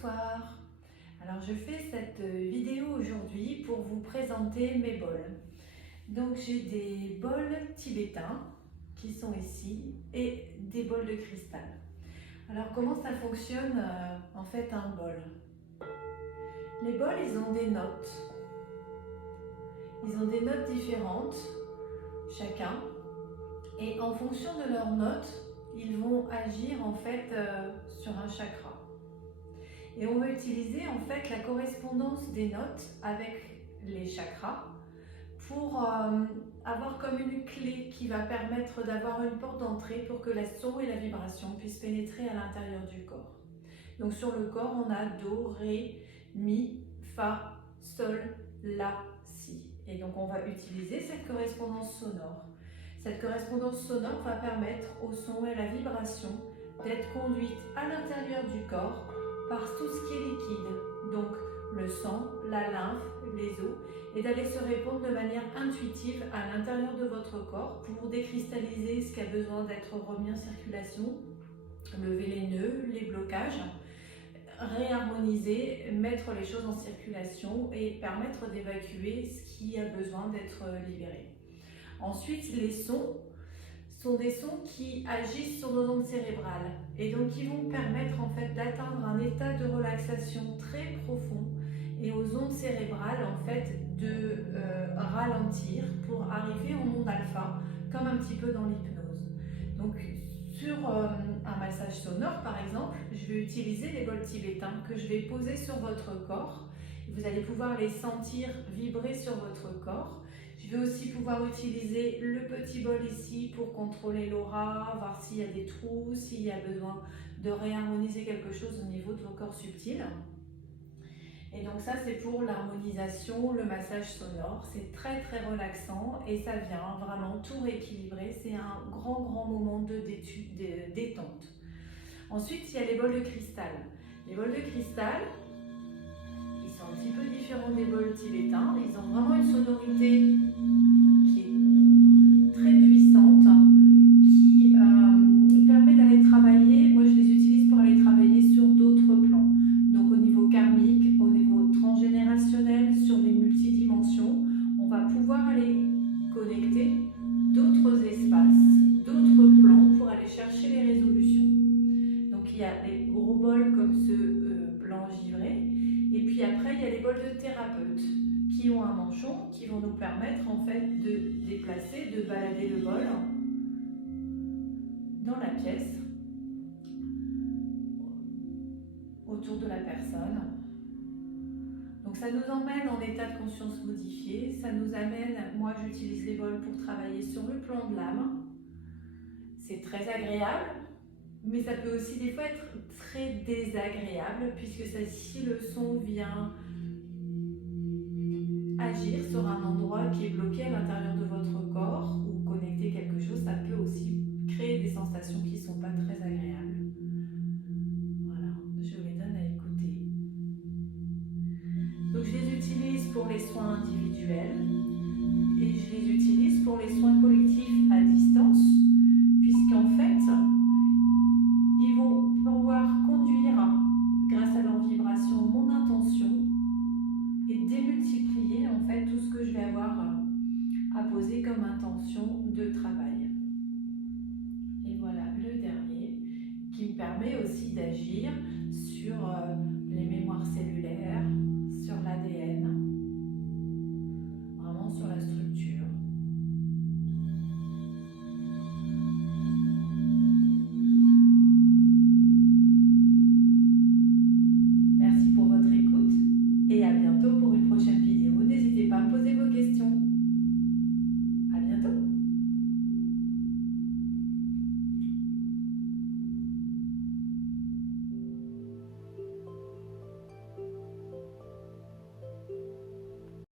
Bonsoir. Alors je fais cette vidéo aujourd'hui pour vous présenter mes bols. Donc j'ai des bols tibétains qui sont ici et des bols de cristal. Alors comment ça fonctionne en fait un bol? Les bols, ils ont des notes. Ils ont des notes différentes chacun et en fonction de leurs notes, ils vont agir en fait sur un chakra. Et on va utiliser en fait la correspondance des notes avec les chakras pour avoir comme une clé qui va permettre d'avoir une porte d'entrée pour que la son et la vibration puissent pénétrer à l'intérieur du corps. Donc sur le corps, on a Do, Ré, Mi, Fa, Sol, La, Si. Et donc on va utiliser cette correspondance sonore. Cette correspondance sonore va permettre au son et à la vibration d'être conduite à l'intérieur du corps par tout ce qui est liquide, donc le sang, la lymphe, les os, et d'aller se répondre de manière intuitive à l'intérieur de votre corps pour décristalliser ce qui a besoin d'être remis en circulation, lever les nœuds, les blocages, réharmoniser, mettre les choses en circulation et permettre d'évacuer ce qui a besoin d'être libéré. Ensuite, les sons sont des sons qui agissent sur nos ondes cérébrales et donc qui vont permettre en fait d'atteindre un état de relaxation très profond et aux ondes cérébrales en fait de ralentir pour arriver au monde alpha comme un petit peu dans l'hypnose. Donc sur un massage sonore par exemple, je vais utiliser les bols tibétains que je vais poser sur votre corps. Vous allez pouvoir les sentir vibrer sur votre corps. Je vais aussi pouvoir utiliser le petit bol ici pour contrôler l'aura, voir s'il y a des trous, s'il y a besoin de réharmoniser quelque chose au niveau de vos corps subtils. Et donc ça c'est pour l'harmonisation, le massage sonore, c'est très très relaxant et ça vient vraiment tout rééquilibrer, c'est un grand moment de détente. Ensuite il y a les bols de cristal. Les bols de cristal, ils sont un petit peu différents des bols tibétains, ils ont vraiment une sonorité qui est très puissante, qui permet d'aller travailler. Moi je les utilise pour aller travailler sur d'autres plans, donc au niveau karmique, au niveau transgénérationnel, sur les multidimensions. On va pouvoir aller connecter d'autres espaces, d'autres plans pour aller chercher les résolutions. Donc il y a les gros bols comme ceux blancs givrés, et puis après il y a les bols de thérapeute qui ont un manchon qui vont nous permettre en fait de déplacer, de balader le bol dans la pièce autour de la personne. Donc ça nous emmène en état de conscience modifié, ça nous amène, moi j'utilise les bols pour travailler sur le plan de l'âme. C'est très agréable, mais ça peut aussi des fois être très désagréable puisque si le son vient agir sur un endroit qui est bloqué à l'intérieur de votre corps ou connecter quelque chose, ça peut aussi créer des sensations qui ne sont pas très agréables. Voilà, je les donne à écouter. Donc je les utilise pour les soins individuels et je les utilise pour les soins collectifs à distance, puisqu'en fait, ils vont pouvoir conduire, grâce à leur vibration, mon intention et démultiplier en fait tout ce que je vais avoir à poser comme intention de travail. Et voilà le dernier qui me permet aussi d'agir sur les mémoires cellulaires, sur l'ADN.